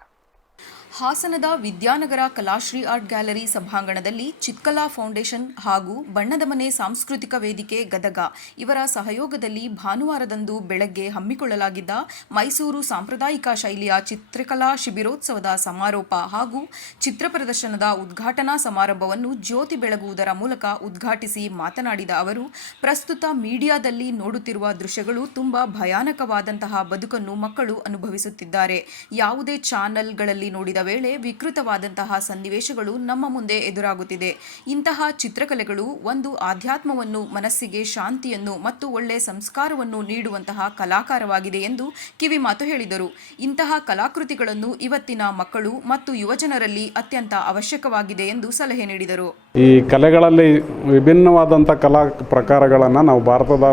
ಹಾಸನದ ವಿದ್ಯಾನಗರ ಕಲಾಶ್ರೀ ಆರ್ಟ್ ಗ್ಯಾಲರಿ ಸಭಾಂಗಣದಲ್ಲಿ ಚಿತ್ಕಲಾ ಫೌಂಡೇಶನ್ ಹಾಗೂ ಬಣ್ಣದ ಮನೆ ಸಾಂಸ್ಕೃತಿಕ ವೇದಿಕೆ ಗದಗ ಇವರ ಸಹಯೋಗದಲ್ಲಿ ಭಾನುವಾರದಂದು ಬೆಳಗ್ಗೆ ಹಮ್ಮಿಕೊಳ್ಳಲಾಗಿದ್ದ ಮೈಸೂರು ಸಾಂಪ್ರದಾಯಿಕ ಶೈಲಿಯ ಚಿತ್ರಕಲಾ ಶಿಬಿರೋತ್ಸವದ ಸಮಾರೋಪ ಹಾಗೂ ಚಿತ್ರ ಪ್ರದರ್ಶನದ ಉದ್ಘಾಟನಾ ಸಮಾರಂಭವನ್ನು ಜ್ಯೋತಿ ಬೆಳಗುವುದರ ಮೂಲಕ ಉದ್ಘಾಟಿಸಿ ಮಾತನಾಡಿದ ಅವರು, ಪ್ರಸ್ತುತ ಮೀಡಿಯಾದಲ್ಲಿ ನೋಡುತ್ತಿರುವ ದೃಶ್ಯಗಳು ತುಂಬಾ ಭಯಾನಕವಾದಂತಹ ಬದುಕನ್ನು ಮಕ್ಕಳು ಅನುಭವಿಸುತ್ತಿದ್ದಾರೆ. ಯಾವುದೇ ಚಾನೆಲ್ಗಳಲ್ಲಿ ನೋಡಿದ ವೇಳೆ ವಿಕೃತವಾದಂತಹ ಸನ್ನಿವೇಶಗಳು ನಮ್ಮ ಮುಂದೆ ಎದುರಾಗುತ್ತಿದೆ. ಇಂತಹ ಚಿತ್ರಕಲೆಗಳು ಒಂದು ಆಧ್ಯಾತ್ಮವನ್ನು, ಮನಸ್ಸಿಗೆ ಶಾಂತಿಯನ್ನು ಮತ್ತು ಒಳ್ಳೆ ಸಂಸ್ಕಾರವನ್ನು ನೀಡುವಂತಹ ಕಲಾಕಾರವಾಗಿದೆ ಎಂದು ಕಿವಿಮಾತು ಹೇಳಿದರು. ಇಂತಹ ಕಲಾಕೃತಿಗಳನ್ನು ಇವತ್ತಿನ ಮಕ್ಕಳು ಮತ್ತು ಯುವಜನರಲ್ಲಿ ಅತ್ಯಂತ ಅವಶ್ಯಕವಾಗಿದೆ ಎಂದು ಸಲಹೆ ನೀಡಿದರು. ಈ ಕಲೆಗಳಲ್ಲಿ ವಿಭಿನ್ನವಾದಂಥ ಕಲಾ ಪ್ರಕಾರಗಳನ್ನು ನಾವು ಭಾರತದ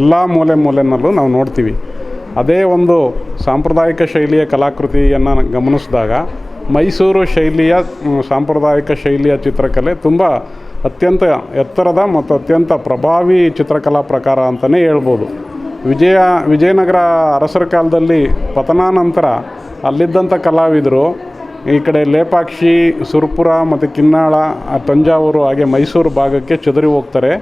ಎಲ್ಲ ಮೂಲೆನಲ್ಲೂ ನಾವು ನೋಡ್ತೀವಿ. ಅದೇ ಒಂದು ಸಾಂಪ್ರದಾಯಿಕ ಶೈಲಿಯ ಕಲಾಕೃತಿಯನ್ನು ಗಮನಿಸಿದಾಗ ಮೈಸೂರು ಶೈಲಿಯ ಸಾಂಪ್ರದಾಯಿಕ ಶೈಲಿಯ ಚಿತ್ರಕಲೆ ತುಂಬ ಅತ್ಯಂತ ಎತ್ತರದ ಮತ್ತು ಅತ್ಯಂತ ಪ್ರಭಾವಿ ಚಿತ್ರಕಲಾ ಪ್ರಕಾರ ಅಂತಲೇ ಹೇಳ್ಬೋದು. ವಿಜಯನಗರ ಅರಸರ ಕಾಲದಲ್ಲಿ ಪತನಾನಂತರ ಅಲ್ಲಿದ್ದಂಥ ಕಲಾವಿದರು ಈ ಕಡೆ ಲೇಪಾಕ್ಷಿ, ಸುರಪುರ ಮತ್ತು ಕಿನ್ನಾಳ, ತಂಜಾವೂರು ಹಾಗೆ ಮೈಸೂರು ಭಾಗಕ್ಕೆ ಚದುರಿ ಹೋಗ್ತಾರೆ.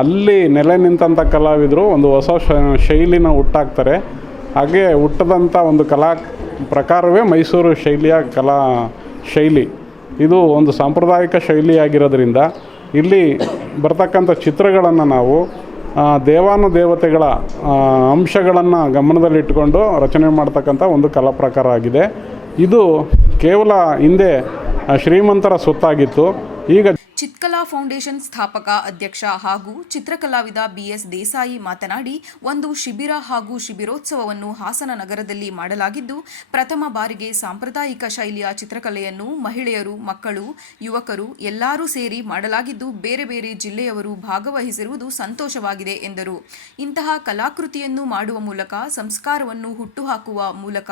ಅಲ್ಲಿ ನೆಲೆ ನಿಂತಂಥ ಕಲಾವಿದರು ಒಂದು ಹೊಸ ಶೈಲಿನ ಹುಟ್ಟಾಕ್ತಾರೆ. ಹಾಗೆ ಹುಟ್ಟದಂಥ ಒಂದು ಕಲಾ ಪ್ರಕಾರವೇ ಮೈಸೂರು ಶೈಲಿಯ ಕಲಾ ಶೈಲಿ. ಇದು ಒಂದು ಸಾಂಪ್ರದಾಯಿಕ ಶೈಲಿಯಾಗಿರೋದ್ರಿಂದ ಇಲ್ಲಿ ಬರ್ತಕ್ಕಂಥ ಚಿತ್ರಗಳನ್ನು ನಾವು ದೇವಾನುದೇವತೆಗಳ ಅಂಶಗಳನ್ನು ಗಮನದಲ್ಲಿಟ್ಟುಕೊಂಡು ರಚನೆ ಮಾಡ್ತಕ್ಕಂಥ ಒಂದು ಕಲಾ ಪ್ರಕಾರ ಆಗಿದೆ. ಇದು ಕೇವಲ ಹಿಂದೆ ಶ್ರೀಮಂತರ ಸ್ವತ್ತಾಗಿತ್ತು. ಈಗ ಚಿತ್ಕಲಾ ಫೌಂಡೇಶನ್ ಸ್ಥಾಪಕ ಅಧ್ಯಕ್ಷ ಹಾಗೂ ಚಿತ್ರಕಲಾವಿದ BS ದೇಸಾಯಿ ಮಾತನಾಡಿ, ಒಂದು ಶಿಬಿರ ಹಾಗೂ ಶಿಬಿರೋತ್ಸವವನ್ನು ಹಾಸನ ನಗರದಲ್ಲಿ ಮಾಡಲಾಗಿದ್ದು, ಪ್ರಥಮ ಬಾರಿಗೆ ಸಾಂಪ್ರದಾಯಿಕ ಶೈಲಿಯ ಚಿತ್ರಕಲೆಯನ್ನು ಮಹಿಳೆಯರು, ಮಕ್ಕಳು, ಯುವಕರು ಎಲ್ಲರೂ ಸೇರಿ ಮಾಡಲಾಗಿದ್ದು, ಬೇರೆ ಬೇರೆ ಜಿಲ್ಲೆಯವರು ಭಾಗವಹಿಸಿರುವುದು ಸಂತೋಷವಾಗಿದೆ ಎಂದರು. ಇಂತಹ ಕಲಾಕೃತಿಯನ್ನು ಮಾಡುವ ಮೂಲಕ ಸಂಸ್ಕಾರವನ್ನು ಹುಟ್ಟುಹಾಕುವ ಮೂಲಕ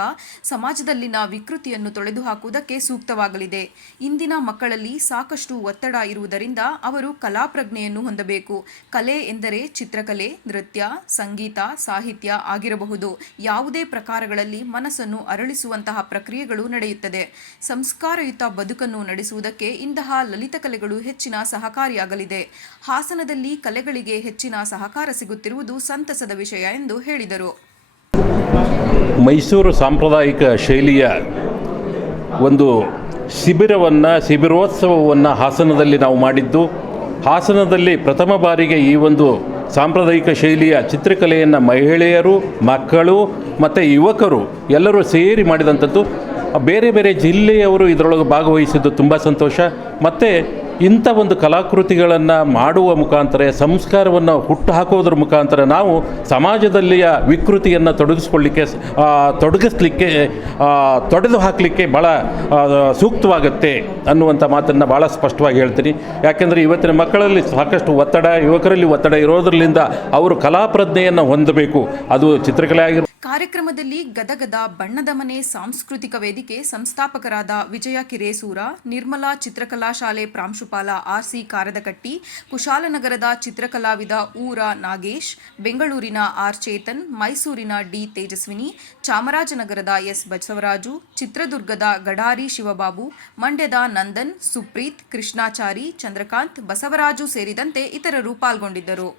ಸಮಾಜದಲ್ಲಿನ ವಿಕೃತಿಯನ್ನು ತೊಳೆದುಹಾಕುವುದಕ್ಕೆ ಸೂಕ್ತವಾಗಲಿದೆ. ಇಂದಿನ ಮಕ್ಕಳಲ್ಲಿ ಸಾಕಷ್ಟು ಒತ್ತಡ ಇರುವುದರಿಂದ ಅವರು ಕಲಾ ಪ್ರಜ್ಞೆಯನ್ನು ಹೊಂದಬೇಕು. ಕಲೆ ಎಂದರೆ ಚಿತ್ರಕಲೆ, ನೃತ್ಯ, ಸಂಗೀತ, ಸಾಹಿತ್ಯ ಆಗಿರಬಹುದು. ಯಾವುದೇ ಪ್ರಕಾರಗಳಲ್ಲಿ ಮನಸ್ಸನ್ನು ಅರಳಿಸುವಂತಹ ಪ್ರಕ್ರಿಯೆಗಳು ನಡೆಯುತ್ತದೆ. ಸಂಸ್ಕಾರಯುತ ಬದುಕನ್ನು ನಡೆಸುವುದಕ್ಕೆ ಇಂತಹ ಲಲಿತ ಕಲೆಗಳು ಹೆಚ್ಚಿನ ಸಹಕಾರಿಯಾಗಲಿದೆ. ಹಾಸನದಲ್ಲಿ ಕಲೆಗಳಿಗೆ ಹೆಚ್ಚಿನ ಸಹಕಾರ ಸಿಗುತ್ತಿರುವುದು ಸಂತಸದ ವಿಷಯ ಎಂದು ಹೇಳಿದರು. ಮೈಸೂರು ಸಾಂಪ್ರದಾಯಿಕ ಶೈಲಿಯ ಒಂದು ಶಿಬಿರೋತ್ಸವವನ್ನು ಹಾಸನದಲ್ಲಿ ನಾವು ಮಾಡಿದ್ದು, ಹಾಸನದಲ್ಲಿ ಪ್ರಥಮ ಬಾರಿಗೆ ಈ ಒಂದು ಸಾಂಪ್ರದಾಯಿಕ ಶೈಲಿಯ ಚಿತ್ರಕಲೆಯನ್ನು ಮಹಿಳೆಯರು, ಮಕ್ಕಳು ಮತ್ತು ಯುವಕರು ಎಲ್ಲರೂ ಸೇರಿ ಮಾಡಿದಂಥದ್ದು. ಬೇರೆ ಬೇರೆ ಜಿಲ್ಲೆಯವರು ಇದರೊಳಗೆ ಭಾಗವಹಿಸಿದ್ದು ತುಂಬ ಸಂತೋಷ. ಮತ್ತು ಇಂಥ ಒಂದು ಕಲಾಕೃತಿಗಳನ್ನು ಮಾಡುವ ಮುಖಾಂತರ, ಸಂಸ್ಕಾರವನ್ನು ಹುಟ್ಟು ಹಾಕೋದ್ರ ಮುಖಾಂತರ ನಾವು ಸಮಾಜದಲ್ಲಿಯ ವಿಕೃತಿಯನ್ನು ತೊಡೆದು ಹಾಕಲಿಕ್ಕೆ ಭಾಳ ಸೂಕ್ತವಾಗುತ್ತೆ ಅನ್ನುವಂಥ ಮಾತನ್ನು ಭಾಳ ಸ್ಪಷ್ಟವಾಗಿ ಹೇಳ್ತೀನಿ. ಯಾಕೆಂದರೆ ಇವತ್ತಿನ ಮಕ್ಕಳಲ್ಲಿ ಸಾಕಷ್ಟು ಒತ್ತಡ, ಯುವಕರಲ್ಲಿ ಒತ್ತಡ ಇರೋದ್ರಿಂದ ಅವರು ಕಲಾ ಪ್ರಜ್ಞೆಯನ್ನು ಹೊಂದಬೇಕು. ಅದು ಚಿತ್ರಕಲೆ ಆಗಿರ್ಬೋದು. ಕಾರ್ಯಕ್ರಮದಲ್ಲಿ ಗದಗದ ಬಣ್ಣದ ಮನೆ ಸಾಂಸ್ಕೃತಿಕ ವೇದಿಕೆ ಸಂಸ್ಥಾಪಕರಾದ ವಿಜಯ ಕಿರೇಸೂರ, ನಿರ್ಮಲಾ ಚಿತ್ರಕಲಾ ಶಾಲೆ ಪ್ರಾಂಶುಪಾಲ ಪ್ರಾಂಶುಪಾಲ ಆರ್ಸಿ ಕಾರದಕಟ್ಟಿ, ಕುಶಾಲನಗರದ ಚಿತ್ರಕಲಾವಿದ ಊರ ನಾಗೇಶ್, ಬೆಂಗಳೂರಿನ ಆರ್ ಚೇತನ್, ಮೈಸೂರಿನ ಡಿ ತೇಜಸ್ವಿನಿ, ಚಾಮರಾಜನಗರದ ಎಸ್ ಬಸವರಾಜು, ಚಿತ್ರದುರ್ಗದ ಗಡಾರಿ ಶಿವಬಾಬು, ಮಂಡ್ಯದ ನಂದನ್, ಸುಪ್ರೀತ್, ಕೃಷ್ಣಾಚಾರಿ, ಚಂದ್ರಕಾಂತ್, ಬಸವರಾಜು ಸೇರಿದಂತೆ ಇತರರು ಪಾಲ್ಗೊಂಡಿದ್ದರು.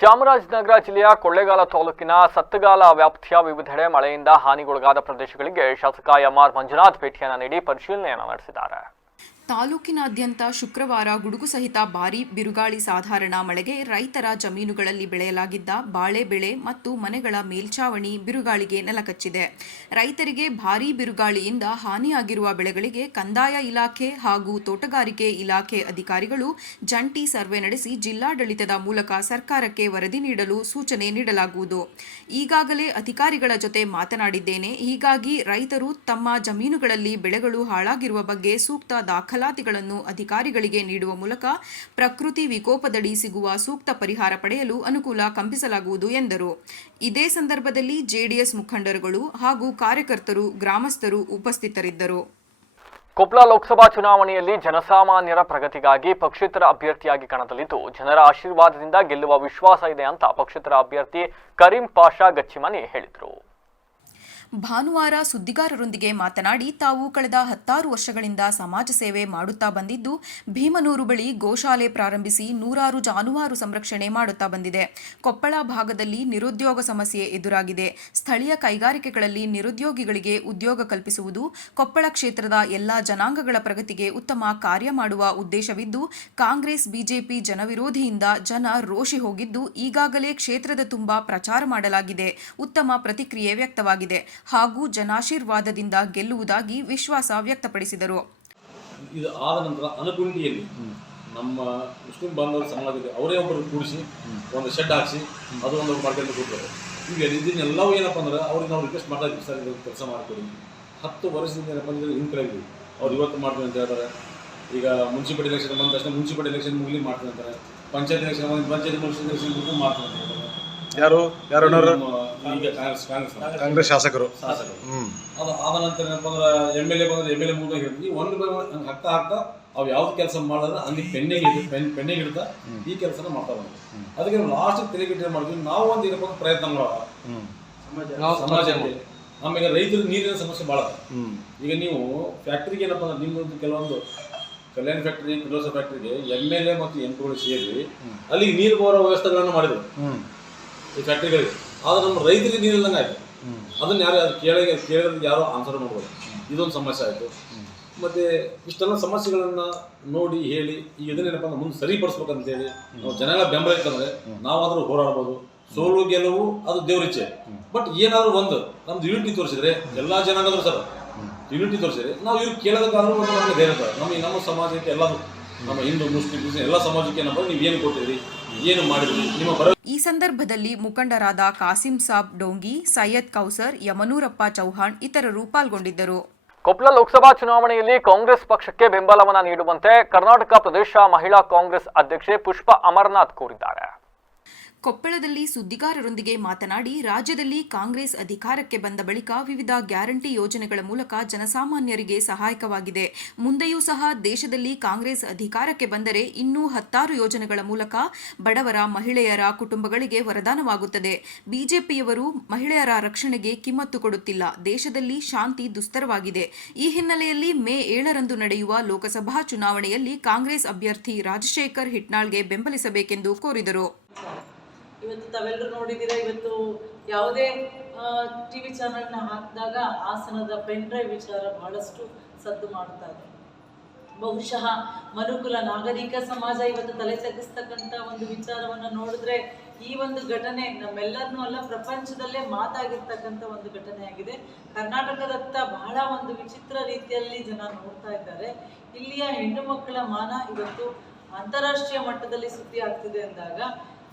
ಚಾಮರಾಜನಗರ ಜಿಲ್ಲೆಯ ಕೊಳ್ಳೇಗಾಲ ತಾಲೂಕಿನ ಸತ್ತಗಾಲ ವ್ಯಾಪ್ತಿಯ ವಿವಿಧೆಡೆ ಮಳೆಯಿಂದ ಹಾನಿಗೊಳಗಾದ ಪ್ರದೇಶಗಳಿಗೆ ಶಾಸಕ ಎಂಆರ್ ಮಂಜುನಾಥ್ ಭೇಟಿಯನ್ನು ನೀಡಿ ಪರಿಶೀಲನೆಯನ್ನು ನಡೆಸಿದ್ದಾರೆ. ತಾಲೂಕಿನಾದ್ಯಂತ ಶುಕ್ರವಾರ ಗುಡುಗು ಸಹಿತ ಭಾರೀ ಬಿರುಗಾಳಿ ಸಾಧಾರಣ ಮಳೆಗೆ ರೈತರ ಜಮೀನುಗಳಲ್ಲಿ ಬೆಳೆಯಲಾಗಿದ್ದ ಬಾಳೆ ಬೆಳೆ ಮತ್ತು ಮನೆಗಳ ಮೇಲ್ಛಾವಣಿ ಬಿರುಗಾಳಿಗೆ ನೆಲಕಚ್ಚಿದೆ. ರೈತರಿಗೆ ಭಾರೀ ಬಿರುಗಾಳಿಯಿಂದ ಹಾನಿಯಾಗಿರುವ ಬೆಳೆಗಳಿಗೆ ಕಂದಾಯ ಇಲಾಖೆ ಹಾಗೂ ತೋಟಗಾರಿಕೆ ಇಲಾಖೆ ಅಧಿಕಾರಿಗಳು ಜಂಟಿ ಸರ್ವೆ ನಡೆಸಿ ಜಿಲ್ಲಾಡಳಿತದ ಮೂಲಕ ಸರ್ಕಾರಕ್ಕೆ ವರದಿ ನೀಡಲು ಸೂಚನೆ ನೀಡಲಾಗುವುದು. ಈಗಾಗಲೇ ಅಧಿಕಾರಿಗಳ ಜೊತೆ ಮಾತನಾಡಿದ್ದೇನೆ. ಹೀಗಾಗಿ ರೈತರು ತಮ್ಮ ಜಮೀನುಗಳಲ್ಲಿ ಬೆಳೆಗಳು ಹಾಳಾಗಿರುವ ಬಗ್ಗೆ ಸೂಕ್ತ ದಾಖಲಾತಿಗಳನ್ನು ಅಧಿಕಾರಿಗಳಿಗೆ ನೀಡುವ ಮೂಲಕ ಪ್ರಕೃತಿ ವಿಕೋಪದಡಿ ಸಿಗುವ ಸೂಕ್ತ ಪರಿಹಾರ ಪಡೆಯಲು ಅನುಕೂಲ ಕಲ್ಪಿಸಲಾಗುವುದು ಎಂದರು. ಇದೇ ಸಂದರ್ಭದಲ್ಲಿ ಜೆಡಿಎಸ್ ಮುಖಂಡರುಗಳು ಹಾಗೂ ಕಾರ್ಯಕರ್ತರು, ಗ್ರಾಮಸ್ಥರು ಉಪಸ್ಥಿತರಿದ್ದರು. ಕೊಪ್ಪಳ ಲೋಕಸಭಾ ಚುನಾವಣೆಯಲ್ಲಿ ಜನಸಾಮಾನ್ಯರ ಪ್ರಗತಿಗಾಗಿ ಪಕ್ಷೇತರ ಅಭ್ಯರ್ಥಿಯಾಗಿ ಕಣದಲ್ಲಿದ್ದು ಜನರ ಆಶೀರ್ವಾದದಿಂದ ಗೆಲ್ಲುವ ವಿಶ್ವಾಸ ಇದೆ ಅಂತ ಪಕ್ಷೇತರ ಅಭ್ಯರ್ಥಿ ಕರೀಂ ಪಾಷಾ ಗಚ್ಚಿಮನಿ ಹೇಳಿದರು. ಭಾನುವಾರ ಸುದ್ದಿಗಾರರೊಂದಿಗೆ ಮಾತನಾಡಿ, ತಾವು ಕಳೆದ 10 ವರ್ಷಗಳಿಂದ ಸಮಾಜ ಸೇವೆ ಮಾಡುತ್ತಾ ಬಂದಿದ್ದು, ಭೀಮನೂರು ಬಳಿ ಗೋಶಾಲೆ ಪ್ರಾರಂಭಿಸಿ ನೂರಾರು ಜಾನುವಾರು ಸಂರಕ್ಷಣೆ ಮಾಡುತ್ತಾ ಬಂದಿದೆ. ಕೊಪ್ಪಳ ಭಾಗದಲ್ಲಿ ನಿರುದ್ಯೋಗ ಸಮಸ್ಯೆ ಎದುರಾಗಿದೆ. ಸ್ಥಳೀಯ ಕೈಗಾರಿಕೆಗಳಲ್ಲಿ ನಿರುದ್ಯೋಗಿಗಳಿಗೆ ಉದ್ಯೋಗ ಕಲ್ಪಿಸುವುದು, ಕೊಪ್ಪಳ ಕ್ಷೇತ್ರದ ಎಲ್ಲಾ ಜನಾಂಗಗಳ ಪ್ರಗತಿಗೆ ಉತ್ತಮ ಕಾರ್ಯ ಮಾಡುವ ಉದ್ದೇಶವಿದ್ದು, ಕಾಂಗ್ರೆಸ್ ಬಿಜೆಪಿ ಜನವಿರೋಧಿಯಿಂದ ಜನ ರೋಷಿ ಹೋಗಿದ್ದು, ಈಗಾಗಲೇ ಕ್ಷೇತ್ರದ ತುಂಬಾ ಪ್ರಚಾರ ಮಾಡಲಾಗಿದೆ. ಉತ್ತಮ ಪ್ರತಿಕ್ರಿಯೆ ವ್ಯಕ್ತವಾಗಿದೆ ಹಾಗೂ ಜನಾಶೀರ್ವಾದದಿಂದ ಗೆಲ್ಲುವುದಾಗಿ ವಿಶ್ವಾಸ ವ್ಯಕ್ತಪಡಿಸಿದರು. ಇದು ಆದ ನಂತರ ಅನಗುಂಡಿಯಲ್ಲಿ ನಮ್ಮ ಮುಸ್ಲಿಂ ಬಾಂಧವರು ಸಮಾಜದಲ್ಲಿ ಅವರೇ ಒಬ್ಬರು ಕೂಡಿಸಿ ಒಂದು ಶೆಡ್ ಹಾಕಿಸಿ ಅದು ಒಂದು ಮಾರ್ಕೆಟ್ ಕೊಡ್ತಾರೆ. ಈಗ ಇದನ್ನೆಲ್ಲವೂ ಏನಪ್ಪ ಅಂದ್ರೆ ಅವ್ರಿಗೆ ನಾವು ರಿಕ್ವೆಸ್ಟ್ ಮಾಡ್ತಾ ಇದ್ದೀವಿ, ಸರ್ ಇದು ಕೆಲಸ ಮಾಡಿಕೊಡಿ. 10 ವರ್ಷದಿಂದ ಏನಪ್ಪ ಅಂದ್ರೆ ಹಿಂದೆ ಅವ್ರು ಇವತ್ತು ಮಾಡ್ತೀವಿ ಅಂತ ಹೇಳ್ತಾರೆ. ಈಗ ಮುನ್ಸಿಪಾಲಿಟಿ ಎಲೆಕ್ಷನ್ ಬಂದ ತಕ್ಷಣ ಮುನ್ಸಿಪಾಲಿಟಿ ಎಲೆಕ್ಷನ್ ಮುಗಿಲಿ ಮಾಡ್ತೀನಿ ಅಂತಾರೆ. ಪಂಚಾಯತ್ ಎಲೆಕ್ಷನ್ ಎಲೆಕ್ಷನ್ ಮಾಡ್ತೀನಿ ಅಂತ ಹೇಳ್ತಾರೆ. ಯಾರು ಈಗ ಕಾಂಗ್ರೆಸ್ ಶಾಸಕರು ಅದು ಆದ ನಂತರ ಏನಪ್ಪ ಅಂದ್ರೆ ಎಮ್.ಎಲ್.ಎ ಬಂದ್ರೆ ಎಮ್.ಎಲ್.ಎ ಮೂವ್ಮೆಂಟ್ ಇರುತ್ತೆ. ಒಂದು ಹಂಗೆ ಹಾಕ್ತಾ ಅವು ಯಾವ್ದು ಕೆಲಸ ಮಾಡಿದ್ರೆ ಅಲ್ಲಿ ಪೆಂಡಿಂಗ್ ಇಡ್ತಾ ಈ ಕೆಲಸನ ಮಾಡ್ತಾ ಬಂದ್ರು. ಅದಕ್ಕೆ ಲಾಸ್ಟ್ ತೆಲಿಗೆಟ್ ಮಾಡಿದ್ವಿ ನಾವು ಒಂದು ಏನಪ್ಪ ಪ್ರಯತ್ನ ಮಾಡೋಣ ಸಮಾಜಕ್ಕೆ. ಆಮೇಲೆ ರೈತರಿಗೆ ನೀರಿನ ಸಮಸ್ಯೆ ಭಾಳ. ಈಗ ನೀವು ಫ್ಯಾಕ್ಟ್ರಿಗೆ ಏನಪ್ಪ ಅಂದ್ರೆ ನಿಮ್ಮದು ಕೆಲವೊಂದು ಕಲ್ಯಾಣ ಫ್ಯಾಕ್ಟ್ರಿ, ಕಿಲೋಸ ಫ್ಯಾಕ್ಟ್ರಿಗೆ ಎಮ್.ಎಲ್.ಎ ಮತ್ತು ಎಂ.ಪಿಗಳು ಸೇರಿ ಅಲ್ಲಿಗೆ ನೀರು ಬರೋ ವ್ಯವಸ್ಥೆಗಳನ್ನು ಮಾಡಿದ್ರು ಈ ಫ್ಯಾಕ್ಟ್ರಿಗಳಿಗೆ. ಆದ್ರೆ ನಮ್ಮ ರೈತರಿಗೆ ನೀರಿಲ್ಲದಂಗೆ ಆಯಿತು. ಅದನ್ನು ಯಾರು ಕೇಳಿದ್ರೆ ಯಾರೋ ಆನ್ಸರ್ ಮಾಡ್ಬೋದು. ಇದೊಂದು ಸಮಸ್ಯೆ ಆಯಿತು. ಮತ್ತು ಇಷ್ಟೆಲ್ಲ ಸಮಸ್ಯೆಗಳನ್ನು ನೋಡಿ ಹೇಳಿ ಈಗ ಇದನ್ನೇನಪ್ಪ ಅಂದ್ರೆ ಮುಂದೆ ಸರಿಪಡಿಸ್ಬೇಕಂತೇಳಿ ನಾವು ಜನಗಳ ಬೆಂಬಲ ಇತ್ತಂದರೆ ನಾವಾದರೂ ಹೋರಾಡ್ಬೋದು. ಸೋಲು ಗೆಲುವು ಅದು ದೇವರಿಚ್ಛೆ. ಬಟ್ ಏನಾದರೂ ಒಂದು ನಮ್ದು ಯೂನಿಟಿ ತೋರಿಸಿದ್ರೆ ಎಲ್ಲ ಜನಾಂಗದ್ರು ಸರ್ ಯೂನಿಟಿ ತೋರಿಸಿದ್ರೆ ನಾವು ಇವ್ರು ಕೇಳೋದಕ್ಕಾದ್ರೂ ಒಂದು ನಮಗೆ ಧೈರ್ಯ ನಮ್ಮ ಸಮಾಜಕ್ಕೆ ಎಲ್ಲರೂ ನಮ್ಮ ಹಿಂದೂ ಮುಸ್ಲಿಂ ಎಲ್ಲ ಸಮಾಜಕ್ಕೆ ಏನಪ್ಪ ನೀವು ಏನು ಕೊಟ್ಟಿದ್ರಿ, ಏನು ಮಾಡಿದ್ರಿ ನಿಮ್ಮ ಈ ಸಂದರ್ಭದಲ್ಲಿ ಮುಖಂಡರಾದ ಕಾಸಿಂ ಸಾಬ್ ಡೋಂಗಿ, ಸೈಯದ್ ಕೌಸರ್, ಯಮನೂರಪ್ಪ ಚೌಹಾಣ್ ಇತರರು ಪಾಲ್ಗೊಂಡಿದ್ದರು. ಕೊಪ್ಪಳ ಲೋಕಸಭಾ ಚುನಾವಣೆಯಲ್ಲಿ ಕಾಂಗ್ರೆಸ್ ಪಕ್ಷಕ್ಕೆ ಬೆಂಬಲವನ್ನು ನೀಡುವಂತೆ ಕರ್ನಾಟಕ ಪ್ರದೇಶ ಮಹಿಳಾ ಕಾಂಗ್ರೆಸ್ ಅಧ್ಯಕ್ಷೆ ಪುಷ್ಪ ಅಮರನಾಥ್ ಕೋರಿದ್ದಾರೆ. ಕೊಪ್ಪಳದಲ್ಲಿ ಸುದ್ದಿಗಾರರೊಂದಿಗೆ ಮಾತನಾಡಿ, ರಾಜ್ಯದಲ್ಲಿ ಕಾಂಗ್ರೆಸ್ ಅಧಿಕಾರಕ್ಕೆ ಬಂದ ಬಳಿಕ ವಿವಿಧ ಗ್ಯಾರಂಟಿ ಯೋಜನೆಗಳ ಮೂಲಕ ಜನಸಾಮಾನ್ಯರಿಗೆ ಸಹಾಯಕವಾಗಿದೆ. ಮುಂದೆಯೂ ಸಹ ದೇಶದಲ್ಲಿ ಕಾಂಗ್ರೆಸ್ ಅಧಿಕಾರಕ್ಕೆ ಬಂದರೆ ಇನ್ನೂ 10 ಯೋಜನೆಗಳ ಮೂಲಕ ಬಡವರ, ಮಹಿಳೆಯರ ಕುಟುಂಬಗಳಿಗೆ ವರದಾನವಾಗುತ್ತದೆ. ಬಿಜೆಪಿಯವರು ಮಹಿಳೆಯರ ರಕ್ಷಣೆಗೆ ಕಿಮ್ಮತ್ತು ಕೊಡುತ್ತಿಲ್ಲ. ದೇಶದಲ್ಲಿ ಶಾಂತಿ ದುಸ್ತರವಾಗಿದೆ. ಈ ಹಿನ್ನೆಲೆಯಲ್ಲಿ ಮೇ 7ರಂದು ನಡೆಯುವ ಲೋಕಸಭಾ ಚುನಾವಣೆಯಲ್ಲಿ ಕಾಂಗ್ರೆಸ್ ಅಭ್ಯರ್ಥಿ ರಾಜಶೇಖರ್ ಹಿಟ್ನಾಳ್ಗೆ ಬೆಂಬಲಿಸಬೇಕೆಂದು ಕೋರಿದರು. ಇವತ್ತು ತಾವೆಲ್ಲರೂ ನೋಡಿದ್ದೀರಾ, ಇವತ್ತು ಯಾವುದೇ ಟಿವಿ ಚಾನೆಲ್ನ ಹಾಕಿದಾಗ ಹಾಸನದ ಪೆನ್ ಡ್ರೈವ್ ವಿಚಾರ ಬಹಳಷ್ಟು ಸದ್ದು ಮಾಡ್ತಾ ಇದೆ. ಬಹುಶಃ ಮನುಕುಲ ನಾಗರಿಕ ಸಮಾಜ ಇವತ್ತು ತಲೆ ತಗ್ಗಿಸ್ತಕ್ಕಂಥ ಒಂದು ವಿಚಾರವನ್ನು ನೋಡಿದ್ರೆ ಈ ಒಂದು ಘಟನೆ ನಮ್ಮೆಲ್ಲರನ್ನೂ ಅಲ್ಲ ಪ್ರಪಂಚದಲ್ಲೇ ಮಾತಾಗಿರ್ತಕ್ಕಂಥ ಒಂದು ಘಟನೆ ಆಗಿದೆ. ಕರ್ನಾಟಕದತ್ತ ಬಹಳ ಒಂದು ವಿಚಿತ್ರ ರೀತಿಯಲ್ಲಿ ಜನ ನೋಡ್ತಾ ಇದ್ದಾರೆ. ಇಲ್ಲಿಯ ಹೆಣ್ಣು ಮಕ್ಕಳ ಮಾನ ಇವತ್ತು ಅಂತಾರಾಷ್ಟ್ರೀಯ ಮಟ್ಟದಲ್ಲಿ ಸುದ್ದಿ ಆಗ್ತಿದೆ ಅಂದಾಗ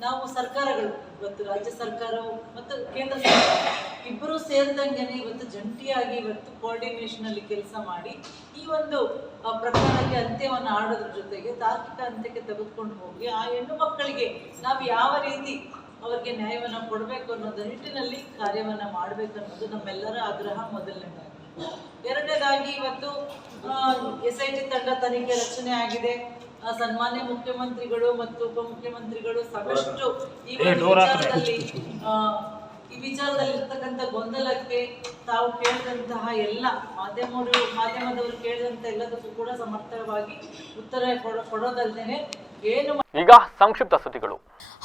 ನಾವು ಸರ್ಕಾರಗಳು ಇವತ್ತು ರಾಜ್ಯ ಸರ್ಕಾರ ಮತ್ತು ಕೇಂದ್ರ ಸರ್ಕಾರ ಇಬ್ಬರೂ ಸೇರಿದಂಗೆ ಇವತ್ತು ಜಂಟಿಯಾಗಿ ಇವತ್ತು ಕೋಆರ್ಡಿನೇಷನ್ ಅಲ್ಲಿ ಕೆಲಸ ಮಾಡಿ ಈ ಒಂದು ಪ್ರಕರಣಕ್ಕೆ ಅಂತ್ಯವನ್ನು ಆಡೋದ್ರ ಜೊತೆಗೆ ತಾರ್ಕಿಕ ಅಂತ್ಯಕ್ಕೆ ತೆಗೆದುಕೊಂಡು ಹೋಗಿ ಆ ಹೆಣ್ಣು ಮಕ್ಕಳಿಗೆ ನಾವು ಯಾವ ರೀತಿ ಅವರಿಗೆ ನ್ಯಾಯವನ್ನು ಕೊಡಬೇಕು ಅನ್ನೋದು ನಿಟ್ಟಿನಲ್ಲಿ ಕಾರ್ಯವನ್ನು ಮಾಡಬೇಕು ಅನ್ನೋದು ನಮ್ಮೆಲ್ಲರ ಆಗ್ರಹ ಮೊದಲನೇದಾಗಿ. ಎರಡನೇದಾಗಿ ಇವತ್ತು SIT ತಂಡ ತನಿಖೆ ರಚನೆ ಆಗಿದೆ. ಸನ್ಮಾನ್ಯ ಮುಖ್ಯಮಂತ್ರಿಗಳು ಮತ್ತು ಉಪಮುಖ್ಯಮಂತ್ರಿಗಳು ಸಾಕಷ್ಟು ಈ ವಿಚಾರದಲ್ಲಿ ಇರ್ತಕ್ಕಂಥ ಗೊಂದಲಕ್ಕೆ ತಾವು ಕೇಳಿದಂತಹ ಎಲ್ಲ ಮಾಧ್ಯಮದವರು ಕೇಳಿದಂತ ಎಲ್ಲದಕ್ಕೂ ಕೂಡ ಸಮರ್ಥವಾಗಿ ಉತ್ತರ ಕೊಡೋದಲ್ದೇನೆ ಈಗ ಸಂಕ್ಷಿಪ್ತ ಸುದ್ದಿಗಳು.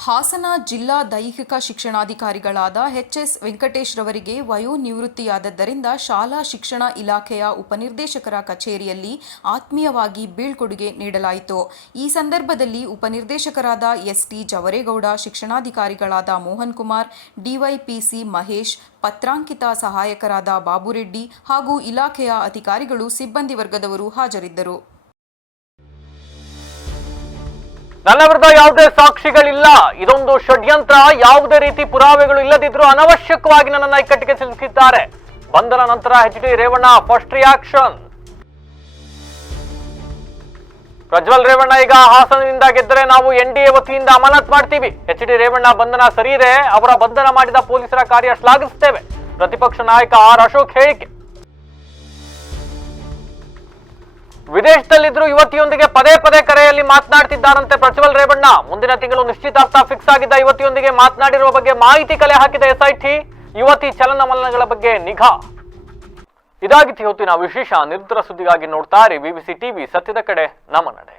ಹಾಸನ ಜಿಲ್ಲಾ ದೈಹಿಕ ಶಿಕ್ಷಣಾಧಿಕಾರಿಗಳಾದ HS ವೆಂಕಟೇಶ್ ರವರಿಗೆ ವಯೋನಿವೃತ್ತಿಯಾದದ್ದರಿಂದ ಶಾಲಾ ಶಿಕ್ಷಣ ಇಲಾಖೆಯ ಉಪನಿರ್ದೇಶಕರ ಕಚೇರಿಯಲ್ಲಿ ಆತ್ಮೀಯವಾಗಿ ಬೀಳ್ಕೊಡುಗೆ ನೀಡಲಾಯಿತು. ಈ ಸಂದರ್ಭದಲ್ಲಿ ಉಪನಿರ್ದೇಶಕರಾದ ST ಜವರೇಗೌಡ, ಶಿಕ್ಷಣಾಧಿಕಾರಿಗಳಾದ ಮೋಹನ್ ಕುಮಾರ್, DYPC ಮಹೇಶ್, ಪತ್ರಾಂಕಿತ ಸಹಾಯಕರಾದ ಬಾಬುರೆಡ್ಡಿ ಹಾಗೂ ಇಲಾಖೆಯ ಅಧಿಕಾರಿಗಳು, ಸಿಬ್ಬಂದಿ ವರ್ಗದವರು ಹಾಜರಿದ್ದರು. ನನ್ನ ವಿರುದ್ಧ ಯಾವುದೇ ಸಾಕ್ಷಿಗಳಿಲ್ಲ, ಇದೊಂದು ಷಡ್ಯಂತ್ರ, ಯಾವುದೇ ರೀತಿ ಪುರಾವೆಗಳು ಇಲ್ಲದಿದ್ರೂ ಅನವಶ್ಯಕವಾಗಿ ನನ್ನನ್ನು ಇಕ್ಕಟ್ಟಿಗೆ ಸಿಲುಕಿದ್ದಾರೆ. ಬಂಧನ ನಂತರ HD Revanna first reaction. Prajwal Revanna ಈಗ ಹಾಸನದಿಂದ ಗೆದ್ದರೆ ನಾವು NDA ವತಿಯಿಂದ ಅಮಾನತ್ ಮಾಡ್ತೀವಿ. HD ರೇವಣ್ಣ ಬಂಧನ ಸರಿ ಇದೆ, ಅವರ ಬಂಧನ ಮಾಡಿದ ಪೊಲೀಸರ ಕಾರ್ಯ ಶ್ಲಾಘಿಸುತ್ತೇವೆ. ಪ್ರತಿಪಕ್ಷ ನಾಯಕ R ಅಶೋಕ್ ಹೇಳಿಕೆ. ವಿದೇಶದಲ್ಲಿದ್ದರೂ ಯುವತಿಯೊಂದಿಗೆ ಪದೇ ಪದೇ ಕರೆಯಲ್ಲಿ ಮಾತನಾಡ್ತಿದ್ದಾರಂತೆ ಪ್ರಜ್ವಲ್ ರೇವಣ್ಣ. ಮುಂದಿನ ತಿಂಗಳು ನಿಶ್ಚಿತಾರ್ಥ ಫಿಕ್ಸ್ ಆಗಿದ್ದ ಯುವತಿಯೊಂದಿಗೆ ಮಾತನಾಡಿರುವ ಬಗ್ಗೆ ಮಾಹಿತಿ ಕಲೆ ಹಾಕಿದ SIT. ಯುವತಿ ಚಲನವಲನಗಳ ಬಗ್ಗೆ ನಿಗಾ. ಇದಾಗಿತ್ತು ಇವತ್ತಿನ ವಿಶೇಷ. ನಿರಂತರ ಸುದ್ದಿಗಾಗಿ ನೋಡ್ತಾ ಇರಿ BBC TV, ಸತ್ಯದ ಕಡೆ ನಮ್ಮ ನಡೆ.